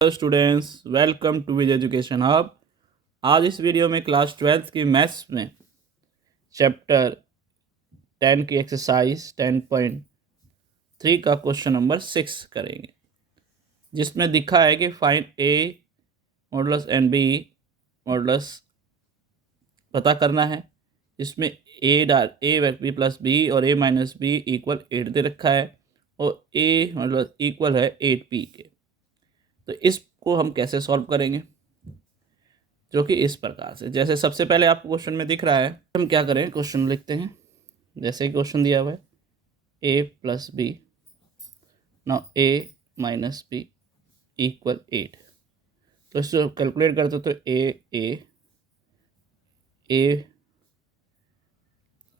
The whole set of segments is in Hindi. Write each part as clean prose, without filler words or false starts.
Hello students, welcome to Wiz Education Hub. आज इस वीडियो में क्लास 12th की मैथ्स में चैप्टर 10 की एक्सरसाइज 10.3 का क्वेश्चन नंबर 6 करेंगे, जिसमें दिखा है कि find A modulus and B modulus पता करना है। इसमें ए बी प्लस बी और ए माइनस बी इक्वल 8 दे रखा है और ए मॉडुलस इक्वल है 8b के। तो इसको हम कैसे सॉल्व करेंगे, जो कि इस प्रकार से, जैसे सबसे पहले आपको क्वेश्चन में दिख रहा है, हम क्या करें, क्वेश्चन लिखते हैं। जैसे क्वेश्चन दिया हुआ है A plus B, now A minus B equal 8। तो इसको कैलकुलेट करते तो A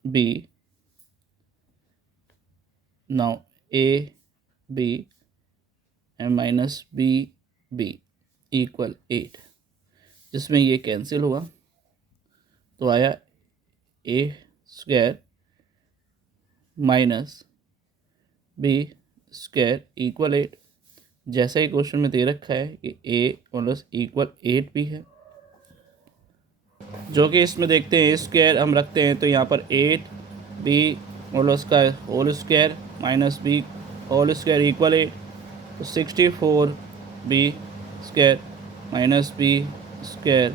B, now A B and minus B equal 8, जिसमें ये कैंसिल हुआ तो आया A square minus B square equal 8। जैसा ही क्वेश्चन में दे रखा है कि ए प्लस इक्वल 8 भी है, जो कि इसमें देखते हैं स्क्वायर हम रखते हैं तो यहाँ पर 8 बी प्लस का whole square minus B whole square equal 8, तो 64 B square minus B square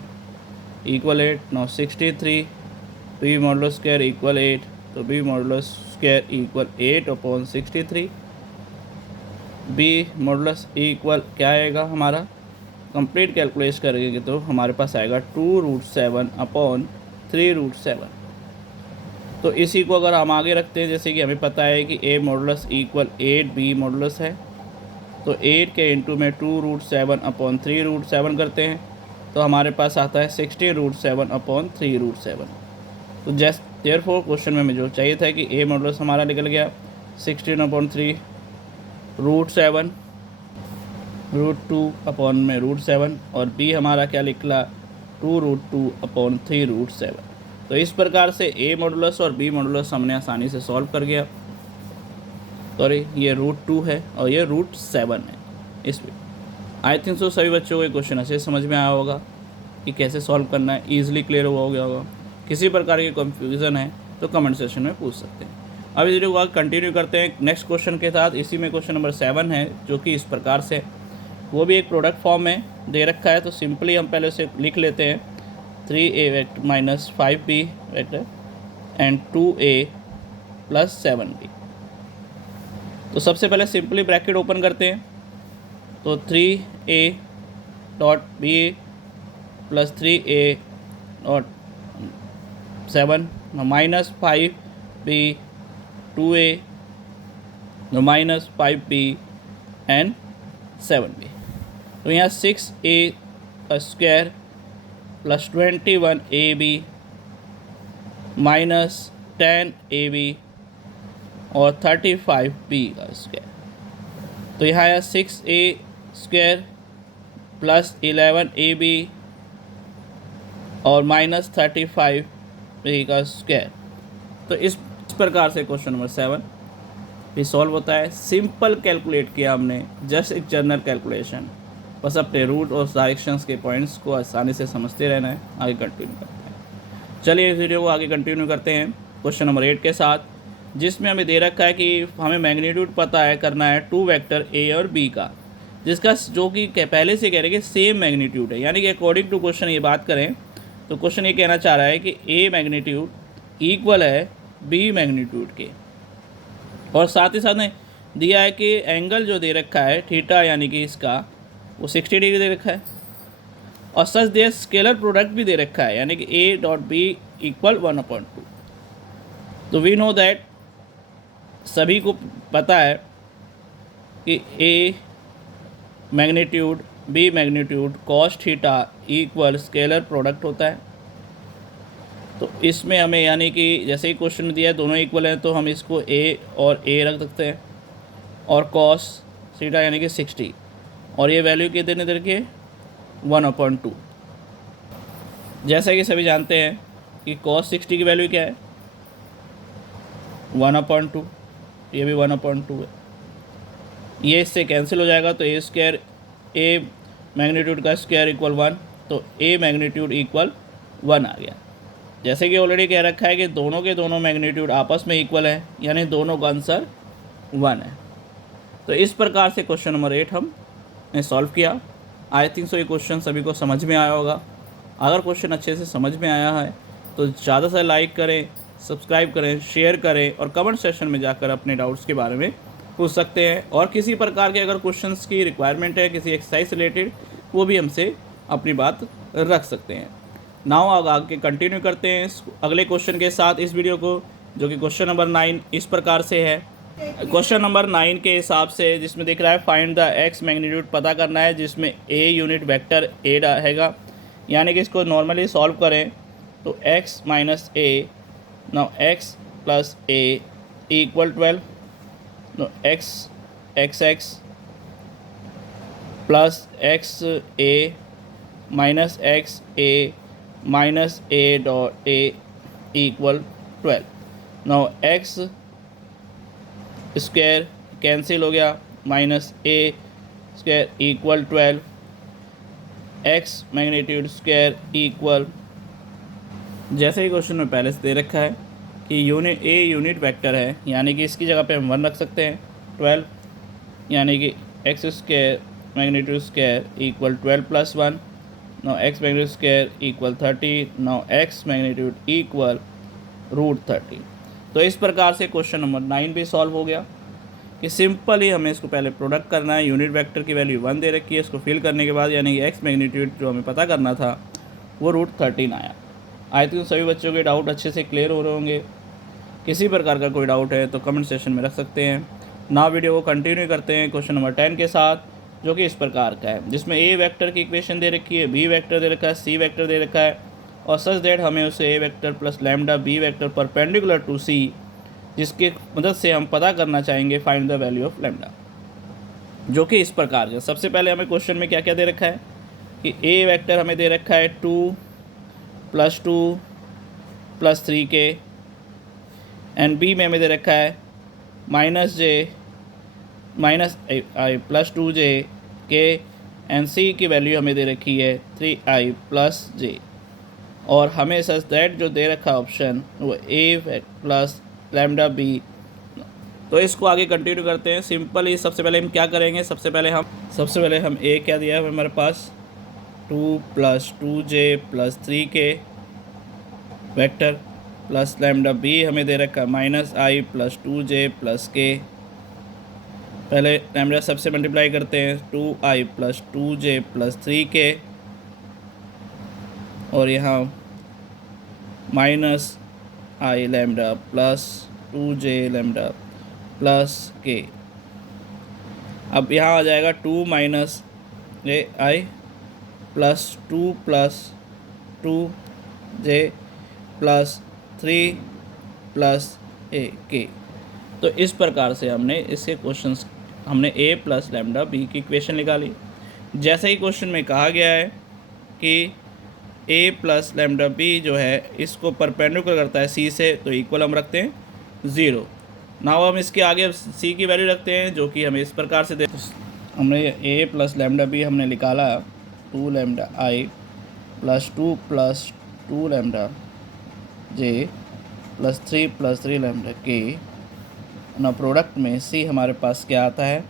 equal 8। Now 63 B modulus square equal 8, तो B modulus square equal 8/63। B modulus equal क्या आएगा हमारा, कंप्लीट कैलकुलेट करेंगे तो हमारे पास आएगा 2√7/3√7। तो इसी को अगर हम आगे रखते हैं, जैसे कि हमें पता है कि ए मॉडुलस इक्वल 8 बी मॉडुलस है, तो 8 के इंटू में 2√7/3√7 करते हैं तो हमारे पास आता है 16√7/3√7। तो जस्ट देयरफॉर क्वेश्चन में हमें जो चाहिए था कि ए मॉडुलस हमारा निकल गया 16/3√7 √2/√7 और बी हमारा क्या निकला 2√2/3√7। तो इस प्रकार से ए मॉडुलस और बी मॉडुलस हमने आसानी से सॉल्व कर गया। सॉरी, ये √2 है और ये √7 है। इसमें आई थिंक सो सभी बच्चों को ये क्वेश्चन अच्छे समझ में आया होगा कि कैसे सॉल्व करना है, ईजिली क्लियर हुआ हो गया होगा। किसी प्रकार की कन्फ्यूज़न है तो कमेंट सेक्शन में पूछ सकते हैं। अब इस वीडियो को आगे कंटिन्यू करते हैं नेक्स्ट क्वेश्चन के साथ। इसी में क्वेश्चन नंबर 7 है, जो कि इस प्रकार से, वो भी एक प्रोडक्ट फॉर्म में दे रखा है। तो सिंपली हम पहले से लिख लेते हैं 3a vector minus 5b vector and 2a plus 7b। तो सबसे पहले सिंपली ब्रैकेट ओपन करते हैं, तो 3a dot B plus 3a dot 7 minus 5b 2a minus 5b and 7b। तो यहाँ 6a का square plus 21ab minus 10ab और 35b का स्क्वायर। तो यहाँ आया 6a स्क्वायर प्लस 11ab और माइनस 35b का स्क्वायर। तो इस प्रकार से क्वेश्चन नंबर 7 भी सॉल्व होता है। सिंपल कैलकुलेट किया हमने, जस्ट एक जनरल कैलकुलेशन, बस अपने रूट और डायरेक्शंस के पॉइंट्स को आसानी से समझते रहना है। आगे कंटिन्यू करते हैं। चलिए इस वीडियो को आगे कंटिन्यू करते हैं क्वेश्चन नंबर 8 के साथ, जिसमें हमें दे रखा है कि हमें मैग्नीट्यूड पता है करना है 2 वेक्टर ए और बी का, जिसका जो कि पहले से कह रहे हैं कि सेम मैग्नीट्यूड है। यानी कि अकॉर्डिंग टू क्वेश्चन ये बात करें तो क्वेश्चन ये कहना चाह रहा है कि ए मैग्नीट्यूड इक्वल है बी मैग्नीट्यूड के, और साथ ही साथ में दिया है कि एंगल जो दे रखा है थीटा, यानी कि इसका वो 60 डिग्री दे रखा है, और सच दे स्केलर प्रोडक्ट भी दे रखा है, यानी कि ए डॉट बी इक्वल 1/2। तो वी नो दैट, सभी को पता है कि A magnitude B magnitude cos theta equal scalar product होता है। तो इसमें हमें, यानी कि जैसे ही क्वेश्चन में दिया है दोनों इक्वल हैं, तो हम इसको ए और ए रख सकते हैं, और कॉस थीटा यानी कि 60, और ये वैल्यू कितने दे रखी है 1/2। जैसा कि सभी जानते हैं कि कॉस 60 की वैल्यू क्या है 1/2, ये भी 1/2 है। ये इससे कैंसिल हो जाएगा, तो ए स्क्वायर ए मैग्नीट्यूड का स्क्वायर इक्वल 1, तो ए मैग्नीट्यूड इक्वल 1 आ गया। जैसे कि ऑलरेडी कह रखा है कि दोनों के दोनों मैग्नीट्यूड आपस में इक्वल है, यानी दोनों का आंसर 1 है। तो इस प्रकार से क्वेश्चन नंबर 8 हमने सॉल्व किया। आई थिंक सो ये क्वेश्चन सभी को समझ में आया होगा। अगर क्वेश्चन अच्छे से समझ में आया है तो ज़्यादा से लाइक करें, सब्सक्राइब करें, शेयर करें और कमेंट सेक्शन में जाकर अपने डाउट्स के बारे में पूछ सकते हैं। और किसी प्रकार के अगर क्वेश्चंस की रिक्वायरमेंट है किसी एक्सरसाइज से रिलेटेड, वो भी हमसे अपनी बात रख सकते हैं। नाउ आगे कंटिन्यू करते हैं अगले क्वेश्चन के साथ इस वीडियो को, जो कि क्वेश्चन नंबर 9 इस प्रकार से है। क्वेश्चन नंबर 9 के हिसाब से जिसमें दिख रहा है फाइंड द एक्स मैग्नीट्यूड पता करना है, जिसमें ए यूनिट वेक्टर ए रहेगा, यानी कि इसको नॉर्मली सॉल्व करें तो x minus A, now x plus A equal 12, no x plus X A minus X A minus A dot A equal 12। Now X square cancel हो गया, minus A square equal 12, X magnitude square equal, जैसे ही क्वेश्चन में पहले से दे रखा है कि ए यूनिट वेक्टर है, यानी कि इसकी जगह पे हम 1 रख सकते हैं। 12 यानी कि x square magnitude square equal 12 plus 1, now x magnitude square equal 30, now x magnitude equal √30। तो इस प्रकार से क्वेश्चन नंबर 9 भी सॉल्व हो गया कि सिंपली हमें इसको पहले प्रोडक्ट करना है। यूनिट वेक्टर की वैल्यू 1 दे रखी है, इसको फिल करने के बाद यानी कि एक्स मैग्नीट्यूड जो हमें पता करना था वो √13 आया। आई थिंक सभी बच्चों के डाउट अच्छे से क्लियर हो रहे होंगे। किसी प्रकार का कोई डाउट है तो कमेंट सेक्शन में रख सकते हैं। ना वीडियो को कंटिन्यू करते हैं क्वेश्चन नंबर 10 के साथ, जो कि इस प्रकार का है, जिसमें ए वेक्टर की इक्वेशन दे रखी है, बी वेक्टर दे रखा है, सी वेक्टर दे रखा है, और सच दैट हमें उसे A vector plus lambda B vector perpendicular to C, जिसकी मदद से हम पता करना चाहेंगे find the value of lambda, जो कि इस प्रकार का। सबसे पहले हमें क्वेश्चन में क्या क्या दे रखा है कि ए वेक्टर हमें दे रखा है 2 + 3k, एंड बी में हमें दे रखा है -j plus 2j k, and C की वैल्यू हमें दे रखी है 3i प्लस j, और हमें सच दैट जो दे रखा ऑप्शन वो ए प्लस लैम्डा बी। तो इसको आगे कंटिन्यू करते हैं। सिंपल ही सबसे पहले हम क्या करेंगे, सबसे पहले हम ए क्या दिया है हमारे पास 2 + 2j plus 3k vector plus lambda B हमें दे रखा -i plus 2j plus k। पहले लैम्डा सबसे मल्टीप्लाई करते हैं 2i plus 2j plus 3k, और यहाँ -i lambda plus 2j lambda plus k। अब यहाँ आ जाएगा 2 - ai plus 2 plus 2j plus 3 plus A K. तो इस प्रकार से हमने इसके क्वेश्चंस हमने ए प्लस लैम्डा बी की इक्वेशन निकाली। जैसे ही क्वेश्चन में कहा गया है कि ए प्लस लैम्डा बी जो है इसको परपेंडिकुलर करता है सी से, तो इक्वल हम रखते हैं 0। नाउ हम इसके आगे सी की वैल्यू रखते हैं, जो कि हमें इस प्रकार से हमने ए प्लस लैम्डा बी हमने निकाला 2 लैम्डा आई प्लस 2 लैम्डा जे प्लस 3 लैम्डा के, ना प्रोडक्ट में सी हमारे पास क्या आता है,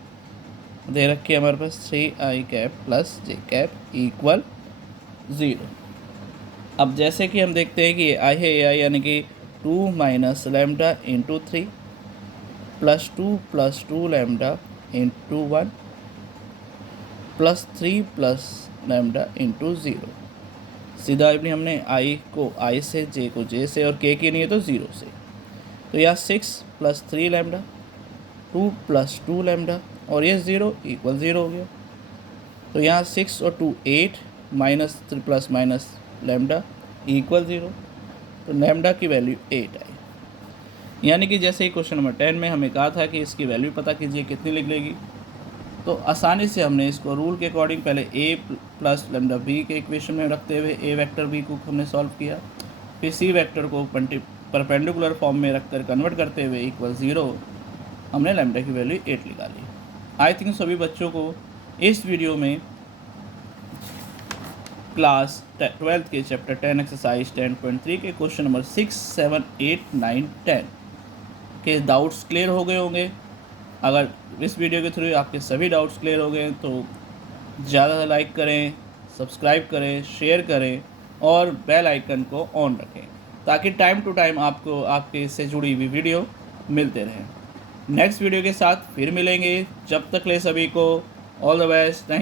दे रखी है हमारे पास 3i कैप प्लस जे कैप इक्वल 0। अब जैसे कि हम देखते हैं कि आई है ए आई, यानी कि 2 - lambda into 3 plus 2 lambda into 1 plus 3 plus lambda into 0। सीधा अपनी हमने आई को आई से, जे को जे से, और के की नहीं है तो 0 से। तो यहाँ 6 + 3 लैम्डा 2 + 2 लैम्डा, और ये 0 इक्वल 0 हो गया। तो यहाँ 6 और 2 8 -3 प्लस माइनस लैम्डा इक्वल 0, तो लैम्डा की वैल्यू 8 आई। यानी कि जैसे ही क्वेश्चन नंबर 10 में हमें कहा था कि इसकी वैल्यू पता कीजिए कितनी लिख लेगी, तो आसानी से हमने इसको रूल के अकॉर्डिंग पहले ए प्लस लैम्डा बी के इक्वेशन में रखते हुए ए वेक्टर बी को हमने सॉल्व किया, फिर सी वेक्टर को परपेंडिकुलर फॉर्म में रखकर कन्वर्ट करते हुए इक्वल 0 हमने लैम्डा की वैल्यू 8 निकाली। आई थिंक सभी बच्चों को इस वीडियो में क्लास 12th के चैप्टर 10 एक्सरसाइज 10.3 के क्वेश्चन नंबर 6, 7, 8, 9, 10 के डाउट्स क्लियर हो गए होंगे। अगर इस वीडियो के थ्रू आपके सभी डाउट्स क्लियर हो गए तो ज़्यादा लाइक करें, सब्सक्राइब करें, शेयर करें और बेल आइकन को ऑन रखें ताकि टाइम टू टाइम आपको आपके इससे जुड़ी हुई वीडियो मिलते रहें। नेक्स्ट वीडियो के साथ फिर मिलेंगे, जब तक ले सभी को ऑल द बेस्ट, थैंक